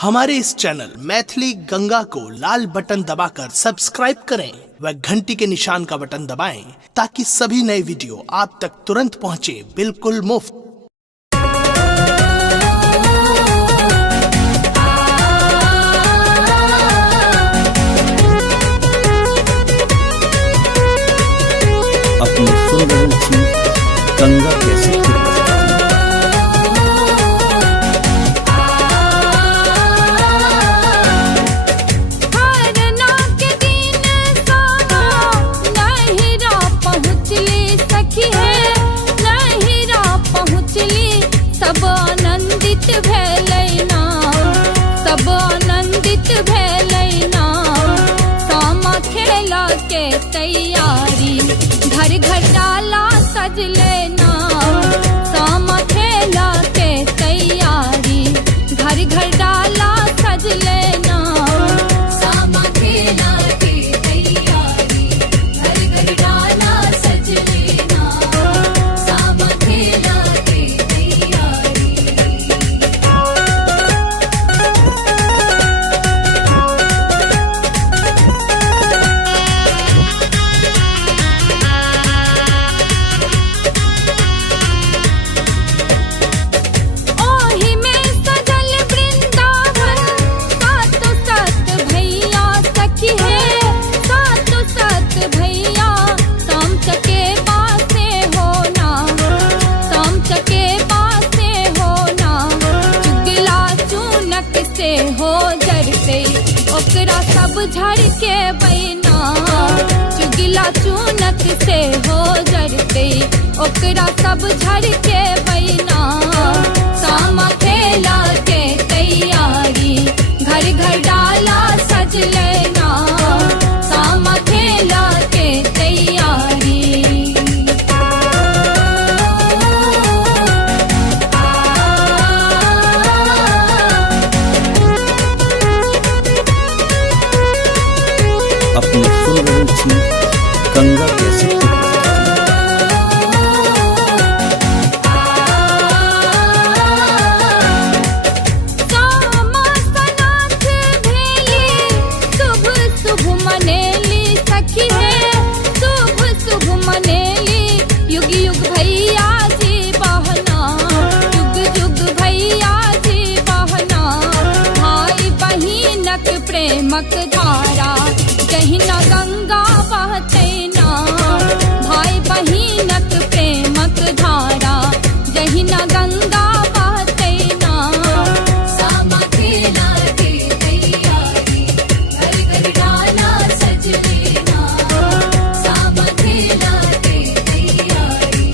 हमारे इस चैनल मैथिली गंगा को लाल बटन दबाकर सब्सक्राइब करें व घंटी के निशान का बटन दबाएं ताकि सभी नए वीडियो आप तक तुरंत पहुंचे बिल्कुल मुफ्त। अपनी सुन रही थी गंगा कैसे सब आनंदित भेलैना सामा खेला के तैयारी घर घर डाला सज लेना। सामा खेला के तैयारी घर घर डाला सज लेना। सामा खेला के तैयारी घर घर डाला सज लेना। सामा खेला के तैयारी। हो जरते ओकरा सब झड़ के बैना। चुगिला चूनक से हो जरते ओकरा सब झड़ के बैना। सामा खेला के तैयारी घर घर डाला सज लेना। सामा खेला के तैयारी। अपनी सुन रही थी गंगा कैसे शुभ मनेली सखी है शुभ मनेली। युग युग भैया जी बहना युग युग भैया जी बहना। भाई बहिनक प्रेमक धारा जहिना गंगा बहतैना। भाई बहिनक प्रेमक धारा जहिना गंगा बहतैना। सामा खेला के तैयारी घर घर डाला सज लेना। सामा खेला के तैयारी।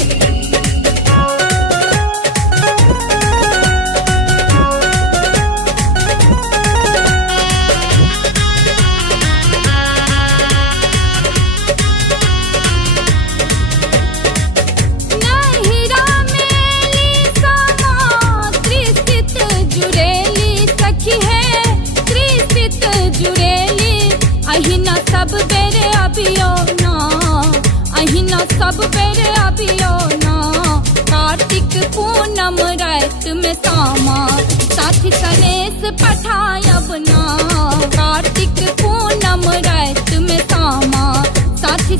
अहिना सब बेरे अभियो ना अहिना सब बेरे अभियो ना। कार्तिक पूनम रात में सामा साथी सनेस पठायब ना। कार्तिक पूनम रात में सामा साथी